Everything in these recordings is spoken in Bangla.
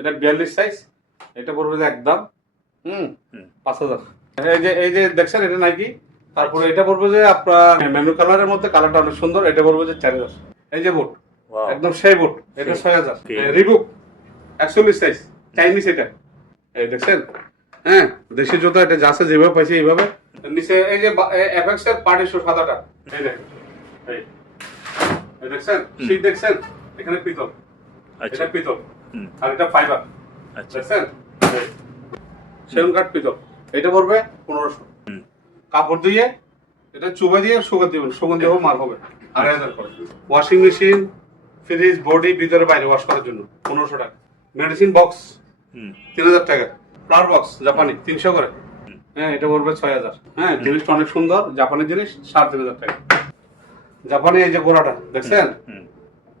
এটা 42 সাইজ, এটা পড়বে যে একদম 5000। এই যে দেখছেন এটা নাইকি। তারপরে এটা পড়বে যে আপনার মেনু কালারের মধ্যে, কালারটা অনেক সুন্দর, এটা পড়বে যে 4000। এই যে বুট, একদম সেই বুট, এটা 6000। রিবুক 41 সাইজ, চাইনিজ এটা। এই দেখছেন, হ্যাঁ দেশি জুতা, এটা যাচ্ছে যেভাবে পাইছে এইভাবে। নিচে এই যে এফএক্স এর পার্টি শু সাদাটা, এই দেখেন, এই দেখছেন শীট দেখছেন, এখানে পিতল, এটা পিতল, আর এটা ফাইবার, দেখছেন সেগুন কাঠ পিতল। এটা পড়বে 1500। কাপড় দিয়ে এটা চুবা দিয়ে সুগন্ধ দিবেন, সুগন্ধি হবে, মাল হবে 2500 করে। ওয়াশিং মেশিন, ফ্রিজ, বডি ভিতরে বাইরে ওয়াশ করার জন্য 1500 টাকা। মেডিসিন বক্স 3000 টাকা। ফ্লাওয়ার বক্স জাপানি 300 করে। হ্যাঁ এটা পড়বে 6000। হ্যাঁ জিনিসটা অনেক সুন্দর, জাপানি জিনিস, 3500 টাকা। জাপানি এই যে গোড়াটা দেখছেন,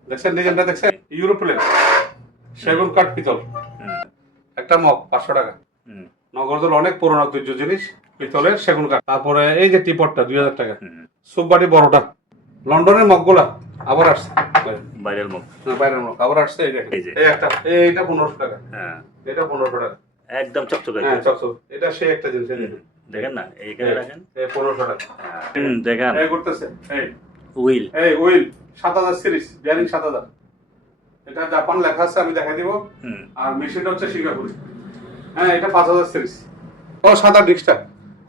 দেখছেন ডিজাইনটা দেখছেন, ইউরোপ্লেন, সেগুন কাঠ পিতল। একটা মগ 500 টাকা। নগরদোল অনেক পুরোনো ঐতিহ্য জিনিস, পিতলের, সেগুন কাঠ। তারপরে এই যে টিপটটা 2000 টাকা। সুপবাটি বড়টা, লন্ডনের মগগুলা আবার আসছে, বাইরের মগ, বাইরের মগ আবার আসছে। এই দেখেন, এই একটা, এইটা 1500 টাকা। হ্যাঁ এটা 1500 টাকা, একদম চকচকে। হ্যাঁ চকচক, এটা সেই একটা জিনিস দেখেন না, এইখানে রাখেন, এই 1500 টাকা। দেখেন এই করতেছে, এই উইল, এই উইল 7000 সিরিজ, বিয়ারিং 7000। এটা জাপান লেখা আছে, আমি দেখাই দিব। আর মেশিনটা হচ্ছে সিঙ্গাপুরি। হ্যাঁ এটা 5000 সিরিজ। ও সাদা ডিস্কটা,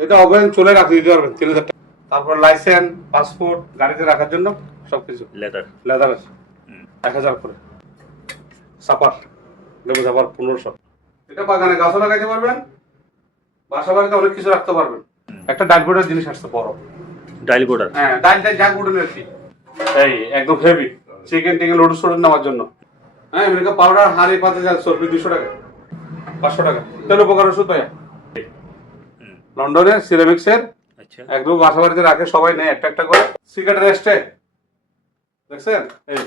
এটা অগেন চলে রাখতে দিতে পারবেন 3000 টাকা। তারপর লাইসেন্স, পাসপোর্ট, গাড়িতে রাখার জন্য সবকিছু লেদার আছে 1000 করে। সাপার, লেবু সাপার 1500। এটা বাগানে গাছও লাগাইতে পারবেন, বাসা বাড়িতে অনেক কিছু রাখতে পারবেন। একটা ডাইল বোর্ডের জিনিস আসছে বড়, ডাইল বোর্ডার। হ্যাঁ ডাইল জাগ বোর্ডের কি, এই একদম হেভি, চিকেন টিকেন লোড স্টোরেজ নেওয়ার জন্য। হ্যাঁ আমেরিকা পাউডার, হাড়ি পাতে যাচ্ছে 200 টাকা, 500 টাকা। তেল উপকার ওষুধ ভাইয়া, লন্ডনের সিরামিক্সের, একদম বাসা বাড়িতে রাখে, সবাই নেয় একটা একটা করে। সিগারেট রেস্টে দেখছেন, এই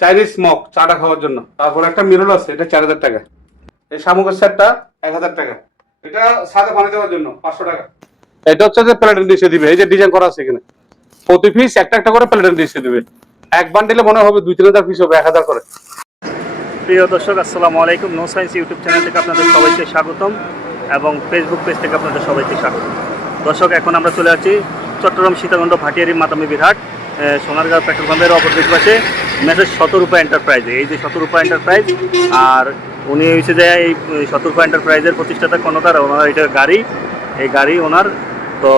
চাইনিজ মগ, চাটা খাওয়ার জন্য। তারপর একটা মিরল আছে, এটা 4000 টাকা। এই শামুকের সেটটা 1000 টাকা। এটা সাথে পানি দেওয়ার জন্য 500 টাকা। এটা হচ্ছে যে প্লেটেন ডিশে দিবে, এই যে ডিজাইন করা আছে এখানে, প্রতি পিস একটা একটা করে প্লেটেন ডিশে দিবে। এক বান্ডিলে মনে হবে 2-3000 পিস হবে, 1000 করে। প্রিয় দর্শক, আসসালামু আলাইকুম। নো সায়েন্স ইউটিউব চ্যানেল থেকে আপনাদের সবাইকে স্বাগতম এবং ফেসবুক পেজ থেকে আপনাদের সবাইকে স্বাগতম। দর্শক, এখন আমরা চলে আসছি চট্টগ্রাম সীতাকুণ্ড ভাটিয়ারি মাতামি বিরহাট সোনারগাঁও পেট্রোল পাম্পের অপোজিট পাশে মেসেজ শতরূপা এন্টারপ্রাইজে। এই যে শতরূপা এন্টারপ্রাইজ, আর উনি হয়েছে যে এই শতরূপা এন্টারপ্রাইজের প্রতিষ্ঠাতা কর্ণধার, ওনার এটা গাড়ি, এই গাড়ি ওনার। তো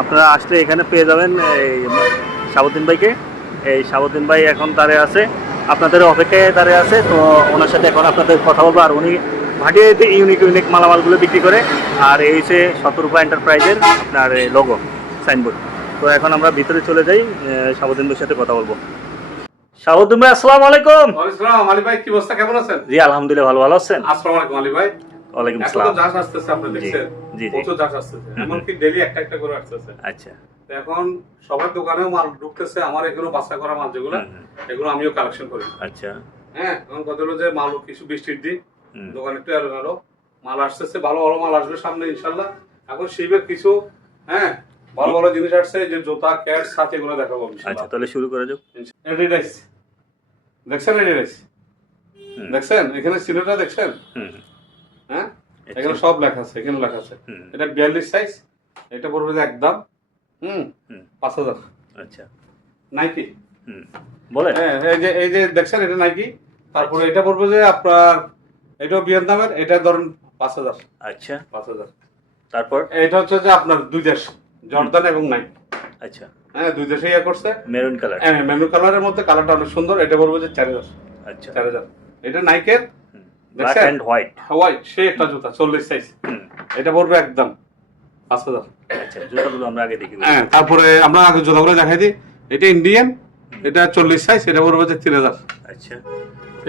আপনারা আসলে এখানে পেয়ে যাবেন এই শাহাবুদ্দিন ভাইকে। এই শাহাবুদ্দিন ভাই এখন তারে আছে, আপনাদের অপেক্ষায় দাঁড়িয়ে আছে। তো ওনার সাথে এখন আপনাদের কথা বলবো। আর উনি ভাটিয়ারিতে ইউনিক মালামালগুলো বিক্রি করে। আর এই হচ্ছে শতরূপা এন্টারপ্রাইজের আপনার লোগো, সাইনবোর্ড। তো এখন আমরা ভিতরে চলে যাই, শাহাবুদ্দিন ভাইয়ের সাথে কথা বলবো। শাহাবুদ্দিন ভাই, আসসালামু আলাইকুম। ওয়ালাইকুম আলী ভাই, কি অবস্থা, কেমন আছেন? জি আলহামদুলিল্লাহ, ভালো আছেন? আসসালামু আলাইকুম আলী ভাই। ওয়ালাইকুম আসসালাম। জাস আসতেছে, আপনি দেখছেন প্রচুর জাস আসতেছে, এমনকি ডেইলি একটা একটা করে আসতেছে। আচ্ছা, এখন সবার দোকানেও মাল ঢুকতেছে, আমার এগুলো বাছাই করা মাল যেগুলো, এগুলো আমিও কালেকশন করি। আচ্ছা, হ্যাঁ এখন কথা হলো যে মাল কিছু বৃষ্টির দিন, দোকানে একটু এলো মাল আসতেছে, ভালো ভালো মাল আসবে সামনে ইনশাল্লাহ। এখন শিবের কিছু, হ্যাঁ ভালো ভালো জিনিস আসছে, যে জুতা, ক্যাট, সাথে এগুলো দেখাবো। আচ্ছা তাহলে শুরু করা যাক। এডিডাস দেখছেন, এডিডাস দেখছেন, এখানে সিলোটা দেখছেন, হ্যাঁ এখানে সব লেখা আছে, এখানে লেখা আছে। এটা 42 সাইজ, এটা পড়বে যে একদম 5000। আচ্ছা, নাইকি বলেন। হ্যাঁ এই যে দেখছেন, এটা নাইকি। তারপরে এটা পড়বে যে আপনার, এটাও ভিয়েতনামের, এটা ধরুন 5000। আচ্ছা, 5000। তারপর এটা হচ্ছে যে আপনার দুই দেশ, জর্দান এবং নাইকি। আচ্ছা, হ্যাঁ দুই দেশে ইয়ে করছে, মেরুন কালার। হ্যাঁ মেনু কালারের মধ্যে, কালারটা অনেক সুন্দর। এটা পড়বে যে 4000। আচ্ছা, 4000। এটা নাইকের ব্ল্যাক এন্ড হোয়াইট, হোয়াইট, সে একটা জুতা 40 সাইজ, এটা পড়বে একদম 5000। আচ্ছা, জুতাগুলো আমরা আগে দেখি। হ্যাঁ তারপরে আমরা আগে জুতাগুলো দেখাই দিই। এটা ইন্ডিয়ান, এটা 40 সাইজ, এটা পড়বে যে 3000। আচ্ছা,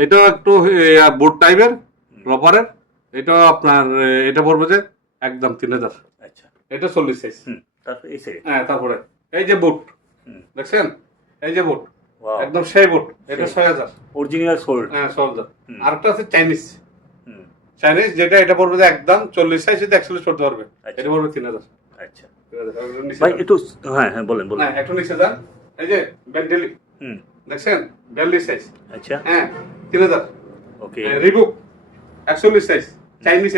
এটা একটু বুট টাইপের, রবারের, এটা আপনার, এটা পড়বে যে একদম 3000। আচ্ছা, এটা 40 সাইজ। তারপর এই সাইড, হ্যাঁ তারপরে এই যে বুট দেখছেন, এই যে বুট একদম সেই বুট, এটা 6000 অরিজিনাল সোল। হ্যাঁ 6000। আরেকটা আছে চাইনিজ, চাইনিজ যেটা, এটা পড়বে যে একদম 40 সাইজ, এটা এক্সেলেন্ট করতে পারবে, এটা পড়বে 3000। আচ্ছা ভাই, একটু হ্যাঁ বলেন বলেন। হ্যাঁ একটু নিচে যান, এই যে বেন্টেলি দেখছেন 42 সাইজ। আচ্ছা, হ্যাঁ 3000। ওকে। রিবুক 41 সাইজ চাইনিজ,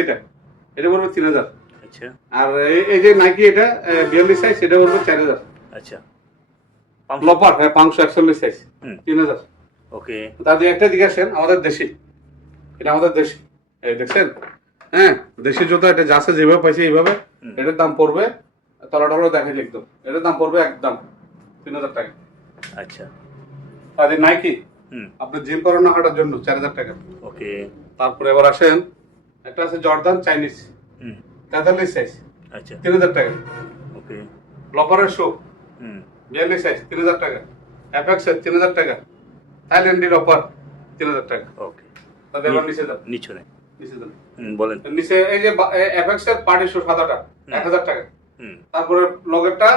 এটা পড়বে 3000। আচ্ছা আর এই যে নাইকি এটা 42 সাইজ, এটা পড়বে 4000। আচ্ছা লোপার 541 সাইজ 3000। ওকে তাদের একটা দিকে আসেন, আমাদের দেশি, এটা আমাদের দেশি, এই দেখছেন, হ্যাঁ দেশি জুতা, এটা যা আছে যেভাবে পাইছে এইভাবে, এটার দাম পড়বে, তলাটা দেখাই একদম, এটার দাম পড়বে একদম 3000 টাকা। আচ্ছা তাদের নাইকি আপনি জিম করানো হাঁটার জন্য 4000 টাকা। ওকে তারপরে এবার আসেন, একটা আছে জর্দান চাইনিজ 43 সাইজ আচ্ছা 3000 টাকা। ওকে লপারের শো 42 সাইজ 3000 টাকা। অ্যাপেক্স 3000 টাকা। থাইল্যান্ডি লপার 3000 টাকা। ওকে তাদের এবার নিচে দাম, নিচে নেই নিচে দাম, বলেন নিচে এই যে অ্যাপেক্স এর পার্টি শো সাদাটা 1000 টাকা। হুম তারপরে লগেরটা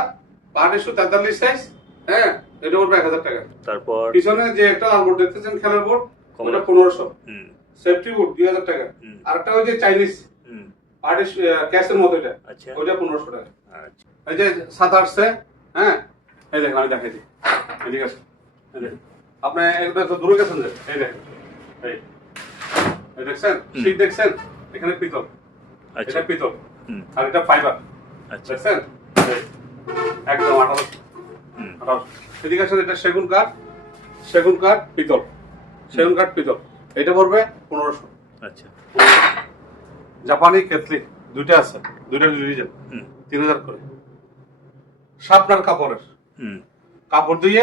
পার্টি শো 43 সাইজ, হ্যাঁ এটা পড়বে 1000 টাকা। তারপর পিছনে যে একটা লাল বোর্ড দেখতেছেন খেলার বোর্ড, কমলা। ওটা 1500। হুম সেফটি বোর্ড 2000 টাকা। আরেকটা ওই যে চাইনিজ হুম পার্টি ক্যাশের মতো, এটা আচ্ছা ওইটা 1500 টাকা। আচ্ছা এই যে 7 আসছে, হ্যাঁ এই দেখেন আমি দেখাই দিই, এদিকে আসেন, এই দেখেন। আপনি একদম তো দূরে গেছেন যে, এই দেখেন, এই দেখছেন শীট দেখছেন, এখানে পিতল, আচ্ছা এটা পিতল, হুম আর এটা ফাইবার, আচ্ছা দেখছেন এই, একদম 1800। এদিকে আসেন, এটা সেগুন কাঠ, সেগুন কাঠ পিতল, সেগুন কাঠ পিতল, এটা পড়বে 1500। আচ্ছা জাপানি কেতলি দুইটা আছে, দুইটা ডিজাইন 3000 করে। শার্পনার কাপড়ের, হুম কাপড় দিয়ে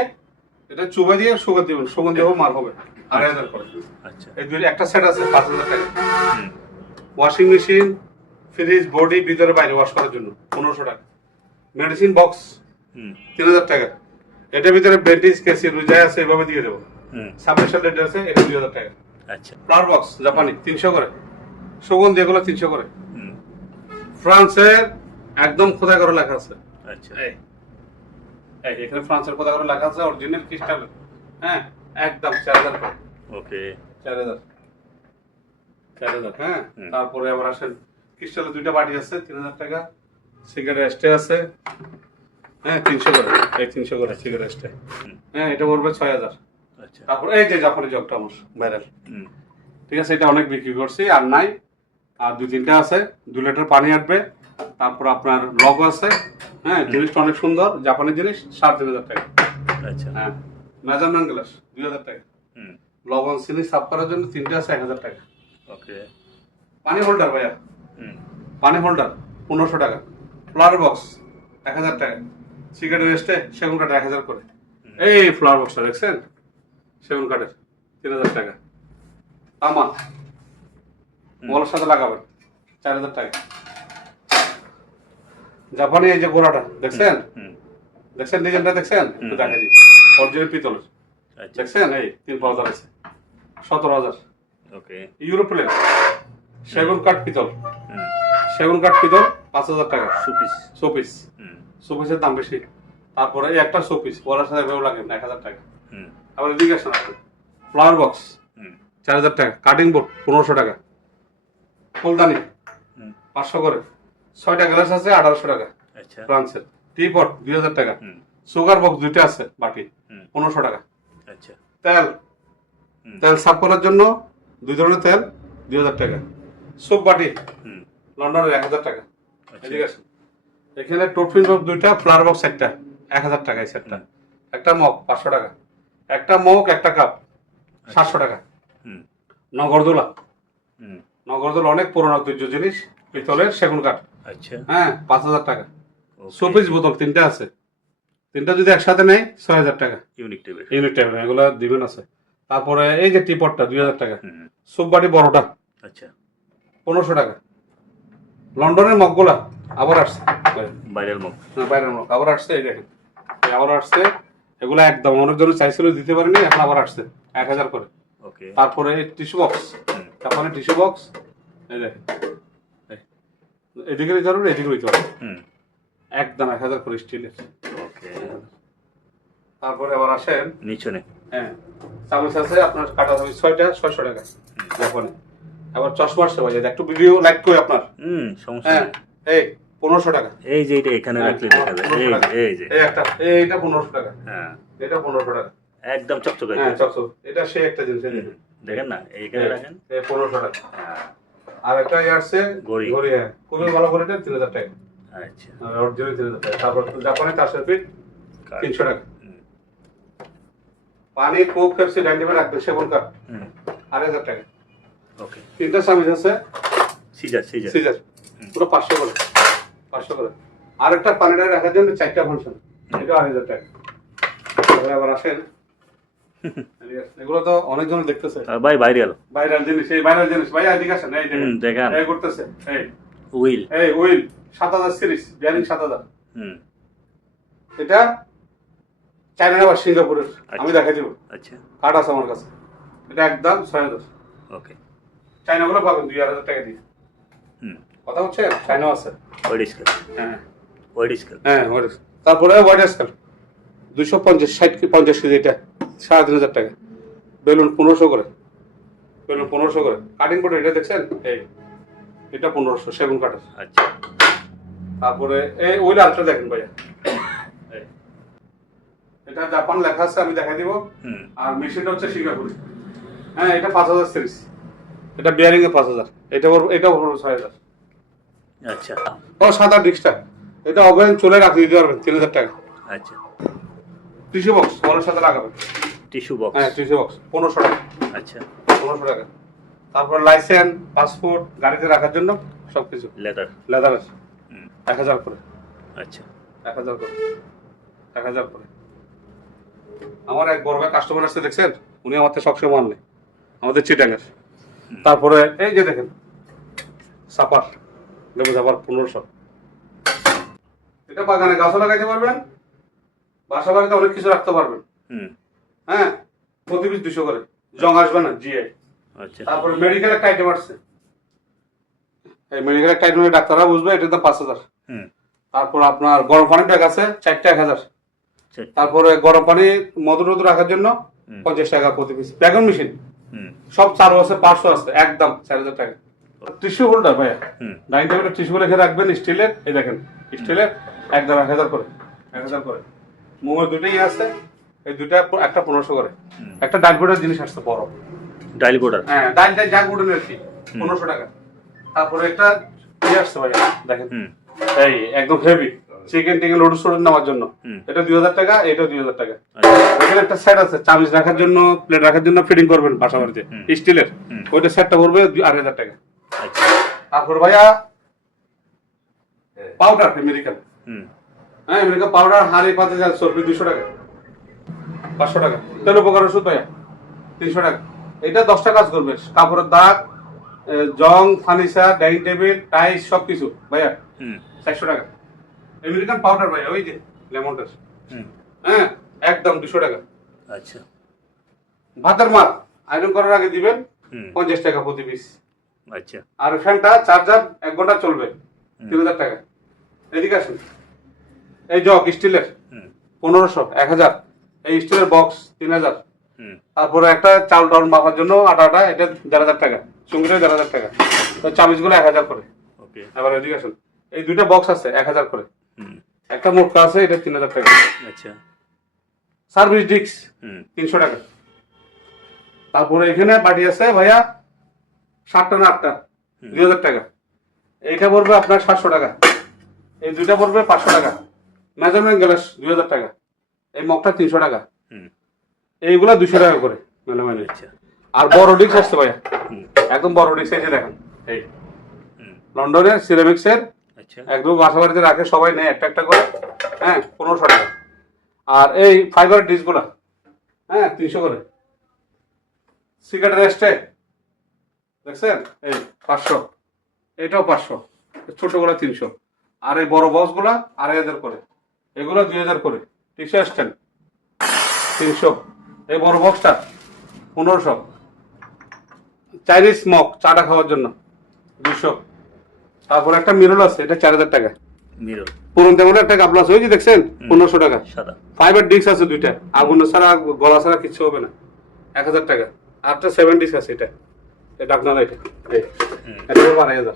এটা চুবে দিয়ে সুগন্ধি দিবেন, সুগন্ধি হবে মার হবে 2500 করে। আচ্ছা এই দুই একটা সেট আছে 5000 টাকা। হুম ওয়াশিং মেশিন, ফ্রিজ, বডি ভিতরে বাইরে ওয়াশ করার জন্য 1500 টাকা। মেডিসিন বক্স 3000 টাকা। এটার ভিতরে ব্যান্ডেজ, কেসি, রুজাই আছে, এভাবে দিয়ে দেবো। সাবমেশন রেট আছে, এটা 2000 টাকা। আচ্ছা ফ্লাওয়ার বক্স জাপানি 300 করে। সুগন্ধি এগুলো 300 করে। হুম ফ্রান্সের একদম খোদাই করে লেখা আছে, আচ্ছা এই এই এখানে ফ্রান্সের খোদাই করে লেখা আছে, অরিজিনাল ক্রিস্টাল, হ্যাঁ একদম 4000 করে। ওকে 4000, হ্যাঁ। তারপরে আবার আসেন, ক্রিস্টালের দুইটা বাটি আছে 3000 টাকা। সিগারেট স্টে আছে, হ্যাঁ 300 করে, এই 300 করে সিগারেট স্টে, হ্যাঁ এটা পড়বে 6000। আচ্ছা তারপরে এই যে জাপানি জগটা আমার ভাইরাল, ঠিক আছে, এটা অনেক বিক্রি করছি, আর নাই, আর 2-3টা আছে। 2 লিটার পানি আটবে। তারপর আপনার লগ আছে, হ্যাঁ জিনিসটা অনেক সুন্দর, জাপানি জিনিস 3500 টাকা। আচ্ছা হ্যাঁ মেজারমেন্ট গ্লাস 2000 টাকা। লবণ চিনি সাফ করার জন্য 3টে আছে 1000 টাকা। ওকে পানি হোল্ডার ভাইয়া, পানি হোল্ডার 1500 টাকা। ফ্লাওয়ার বক্স 1000 টাকা। সিগারেট রেস্টে সেগুন কাঠের 1000 করে। এই ফ্লাওয়ার বক্সটা দেখছেন, সেগুন কাঠের 3000 টাকা। তামা বলার সাথে লাগাবেন 4000 টাকা। জাপানি এই যে গোড়াটা দেখছেন, দেখছেন ডিজাইনটা দেখছেন, একটু দেখাই দিই, অরিজিনাল পিতলের, আচ্ছা দেখছেন এই 3 পাউডার আছে 17000। ওকে ইউরোপ্লেন সেগুন কাঠ পিতল, সেগুন কাঠ পিতল 5000 টাকা। সুপিস শোপিস, শোপিসের দাম বেশি। তারপরে এই একটা শোপিস বলার সাথে এভাবে লাগে 1000 টাকা। আবার এদিকে আসেন, ফ্লাওয়ার বক্স 4000 টাকা। কাটিং বোর্ড 1500 টাকা। ফুলদানি 500 করে। 6টা গ্লাস আছে 1800 টাকা। আচ্ছা ফ্রান্সের টিপট 2000 টাকা। সুগার বক্স 2টা আছে বাটি 1500 টাকা। আচ্ছা তেল, তেল সাফ করার জন্য 2 ধরনের তেল 2000 টাকা। সুপ বাটি লন্ডনের 1000 টাকা। এদিকে আসেন, এখানে টোটফিন বক্স 2টা, ফ্লাওয়ার বক্স একটা 1000 টাকা এই সেটটা। একটা মগ 500 টাকা। একটা মগ একটা কাপ 700 টাকা। নগরদোলা, নগরদোলা অনেক পুরনো ঐতিহ্য জিনিস, পিতলের সেগুন কাঠ, আচ্ছা হ্যাঁ 5000 টাকা। শোপিস বোতল 3টা আছে, 3টা যদি একসাথে নেয় 6000 টাকা। ইউনিক টেবিল ইউনিট টাইপ এগুলো দিবেন আছে। তারপরে এই যে টিপটটা 2000 টাকা। সুপ বাটি বড়টা আচ্ছা 1500 টাকা। লন্ডনের মগগুলা আবার আসছে, ভাইরাল মুখ না বাইরের মগ আবার আসছে, এই দেখেন এই আবার আসছে। এগুলো একদম অনেকজন চাইছিল দিতে পারেনি, এখন আবার আসছে 1000 করে। ওকে তারপরে টিস্যু বক্স, তারপরে টিস্যু বক্স এই দেখেন, এদিকে দিতে পারবেন, এদিকে দিতে পারবেন, একদম 1000 করে স্টিলের। ওকে তারপরে আবার আসেন, নিচে নেই হ্যাঁ চামচ আছে আপনার কাটা চামচ 6টা 600 টাকা জাপানে। আবার চশমা আসছে ভাই, একটু ভিডিও লাইক করে আপনার, সমস্যা হ্যাঁ নেই এই 1500 টাকা। এই যে এটা এখানে রাখলে দেখা যাবে, এই যে এই একটা, এইটা 1500 টাকা, হ্যাঁ এটা 1500 টাকা, একদম চকচকে হ্যাঁ চকচক, এটা সেই একটা জিনিস, এই দেখেন দেখেন না এইখানে রাখেন, এই 1500 টাকা। হ্যাঁ আর একটা আসছে ঘড়ি। ঘড়ি, হ্যাঁ খুবই ভালো ঘড়িটা 3000 টাকা, আচ্ছা অরিজিনাল 3000 টাকা। তারপর জাপানি 400 ফিট 300 টাকা। পানি কোক পেপসি ডাইনিং রাখবে সেগুন কাঠ 8000 টাকা। ওকে। তিনটা চামিচ আছে সিজার সিজার, পুরো 500 করে, 500 করে। আর একটা পানিটা রাখার জন্য 4টা ফাংশন, এটা 8000 টাকা। তাহলে আবার আসেন, এগুলো তো অনেকজন দেখতেছে, ভাই ভাইরাল ভাইরাল জিনিস ভাই, এদিকে আসেন, এই দেখেন দেখেন এই করতেছে, উইল এই উইল 7000 সিরিজ বিয়ারিং 7000। এটা চায়না বা সিঙ্গাপুরের, আমি দেখাই দিব। আচ্ছা কার্ড আছে আমার কাছে, এটা একদম 6000। ওকে। চায়নাগুলো পাবেন 2000 টাকা দিয়ে। কথা হচ্ছে, চায়না আছে। ওয়েট স্কেল, হ্যাঁ ওয়েট স্কেল, হ্যাঁ তারপরে হোয়াইট স্কেল 250 কেজি, এটা 3500 টাকা। বেলুন 1500 করে, বেলুন 1500 করে। কাটিং বোর্ড এটা দেখছেন, এটা 1500 সেগুন কাঠের। আচ্ছা। তারপরে এই ওইটা আরেকটা দেখেন ভাইয়া, এটা জাপান লেখা আছে, আমি দেখাই দিব। আর মেশিনটা হচ্ছে সিঙ্গাপুরি। হ্যাঁ এটা 5000 সিরিজ, এটা বিয়ারিং এ 5000, এটা 6000। আচ্ছা। ও সাদা ডিস্কটা, এটা ওভেন চুলে রাখতে দিতে পারবেন 3000 টাকা। আচ্ছা। টিস্যু বক্স ওর সাথে লাগাবেন, টিস্যু বক্স, হ্যাঁ টিস্যু বক্স 1500 টাকা। আচ্ছা 1500 টাকা। তারপর লাইসেন্স, পাসপোর্ট, গাড়িতে রাখার জন্য সবকিছু লেদার আছে 1000 করে। আচ্ছা 1000 করে, 1000 করে। আমার এক বড় ভাই কাস্টমার আসছে, দেখছেন, উনি আমার থেকে সবসময় মাল নেই, আমাদের চিটাঙ্গের। তারপরে এই যে দেখেন সাপার, লেবু সাপার 1500। এটা বাগানে গাছও লাগাইতে পারবেন, বাসা বাড়িতে অনেক কিছু রাখতে পারবেন। হ্যাঁ প্রতি পিস 200 করে, জং আসবে না, জিআই। আচ্ছা। তারপরে মেডিকেল একটা আইটেম আসছে, এই মেডিকেল একটা আইটেম ডাক্তাররা বুঝবে, এটার দাম 5000। তারপর আপনার গরম পানির ব্যাগ আছে 4টা 1000। তারপরে গরম পানি মধু টধু রাখার জন্য 50 টাকা প্রতি পিস। ব্যাগন মেশিন সব চালু আছে, 500 আছে, একদম 4000 টাকা। টিস্যু হোল্ডার ভাইয়া, ডাইনিং টেবিলে টিস্যু রেখে রাখবেন স্টিলের, এই দেখেন স্টিলের, একদম 1000 করে, 1000 করে। মোমের দুটোই আছে, এই দুটা একটা 1500 করে। একটা ডাইল বোর্ডের জিনিস আসছে বড়, ডাইল বোর্ডার, হ্যাঁ ডাইল যা বোর্ডের আর কি, 1500 টাকা। তারপরে একটা ইয়ে আসছে ভাইয়া, দেখেন এই একদম হেভি চিকেন টিকেন লোড স্টোর নেওয়ার জন্য, এটা 2000 টাকা, এটা 2000 টাকা। এখানে একটা সেট আছে চামচ রাখার জন্য, প্লেট রাখার জন্য, ফিটিং করবেন বাসা বাড়িতে স্টিলের, ওইটা সেটটা পড়বে 8000 টাকা। তারপর ভাইয়া পাউডার আমেরিকান, হ্যাঁ আমেরিকান পাউডার হাড়ি পাতে যা চলবে 200 টাকা, 500 টাকা। তেল উপকার ওষুধ ভাইয়া 300 টাকা। এটা 10টা কাজ করবে, কাপড়ের দাগ, জং, ফার্নিচার, ডাইনিং টেবিল, টাইস সবকিছু ভাইয়া 400 টাকা। আমেরিকান পাউডার ভাইয়া, ওই যে লেমনটার, হ্যাঁ একদম 200 টাকা। আচ্ছা। ভাতের মার আয়রন করার আগে দিবেন 50 টাকা প্রতি পিস। আচ্ছা। আর ফ্যানটা চার্জার 1 ঘন্টা চলবে 3000 টাকা। এদিকে আসুন, এই জগ স্টিলের 1500, 1000। এই স্টিলের বক্স 3000। তারপরে একটা চাল ডাউন মাপার জন্য আটা, এটা 1500 টাকা, চুঙ্গিটা 1500 টাকা। তো চামিচগুলো 1000 করে। ওকে। এবার এদিকে আসুন, এই দুইটা বক্স আছে 1000 করে। একটা মোটকা আছে, এটা 3000 টাকা। আচ্ছা। সার্ভিস ডিস্ক 300 টাকা। তারপরে এখানে বাটি আছে ভাইয়া 7টা না 8টা, 2000 টাকা। এইটা পড়বে আপনার 700 টাকা, এই দুইটা পড়বে 500 টাকা। মেজারমেন্ট গ্লাস 2000 টাকা, এই মগটা 300 টাকা। এইগুলা 200 টাকা করে মেলামেলে। আর বড় ডিস্ক আসছে ভাইয়া, একদম বড় ডিস্ক, এই যে দেখেন, এই লন্ডনের সিরামিক্সের, একদম বাসা বাড়িতে রাখে সবাই নেয় একটা একটা করে, হ্যাঁ 1500 টাকা। আর এই ফাইবার ডিস্কগুলা, হ্যাঁ 300 করে। সিগারেট রেস্টে দেখছেন, এই 500, এটাও 500, ছোটগুলা 300। আর এই বড় বক্সগুলা 2500 করে, এগুলো 2000 করে। টিস্যু স্ট্যান্ড 300, এই বড় বক্সটা 1500। চাইনিজ মগ চাটা খাওয়ার জন্য 200। তারপর একটা মিরর আছে, এটা 4000 টাকা। মিরর পুরন তেমন একটা গাবলা আছে, ওই যে দেখছেন 1500 টাকা। সাদা ফাইবার ডিস্ক আছে দুইটা, আগুন ছাড়া গলা ছাড়া কিছু হবে না, 1000 টাকা। আরটা 7 ডিস্ক আছে, এটা ডাকনা না, এটা এটা 2500।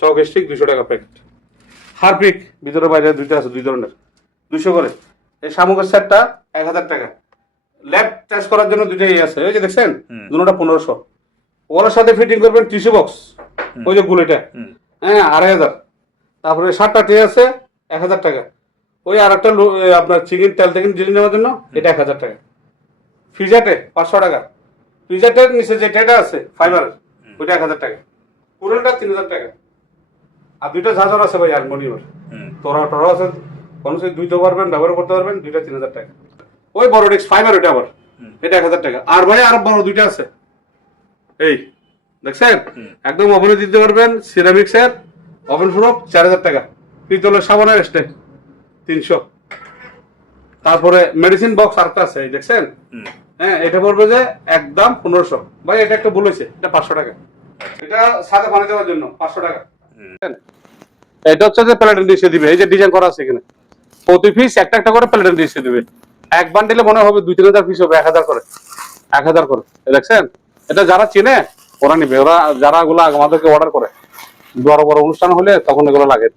চক স্টিক 200 টাকা প্যাকেট। হারপিক ভিতরে বাইরে দুইটা আছে, 2 ধরনের, 200 করে। এই শামুকের সেটটা 1000 টাকা। ল্যাব টেস্ট করার জন্য দুইটাই আছে, ওই যে দেখছেন দুটোটা 1500। ওর সাথে ফিটিং করবেন টিস্যু বক্স ওই যে গুলিটা, হ্যাঁ 2500। তারপরে 7টা ট্রে আছে 1000 টাকা। ওই আর একটা আপনার চিকেন তেল থেকে জিনিস নেওয়ার জন্য এটা 1000 টাকা। ফ্রিজারটে 500 টাকা। ফ্রিজারটার নিচে যে ট্রেটা আছে ফাইবার, ওইটা 1000 টাকা। পুরোটা 3000 টাকা। আর দুইটা ঝাঁঝর আছে ভাই অ্যালুমিনিয়ামের, তোরা আছে, কোনো সে দুইতে পারবেন, ব্যবহার করতে পারবেন, দুইটা 3000 টাকা। ওই বড় ডেস্ক ফাইবার, ওইটা আবার এটা 1000 টাকা। আর ভাই আর বড় দুইটা আছে, এই দেখছেন, একদম ওভেনে দিতে পারবেন, সিরামিক্সের ওভেন প্রুফ 4000 টাকা। পিতলের সাবানের স্টে 300। তারপরে মেডিসিন বক্স আরেকটা আছে, এই দেখছেন, হ্যাঁ এটা পড়বে যে একদম 1500। ভাই এটা একটা ভুল হয়েছে, এটা 500 টাকা। এটা সাদা পানি দেওয়ার জন্য 500 টাকা। এটা হচ্ছে যে প্লেটেন ডিশে দিবে, এই যে ডিজাইন করা আছে এখানে, প্রতি পিস একটা একটা করে প্লেটেন ডিশে দিবে। এক বান্ডিলে মনে হবে 2-3000 পিস হবে, 1000 করে, 1000 করে। দেখছেন, এটা যারা চিনে ওরা নিবে, ওরা যারা এগুলো আমাদেরকে অর্ডার করে, বড় বড় অনুষ্ঠান হলে তখন এগুলো লাগে।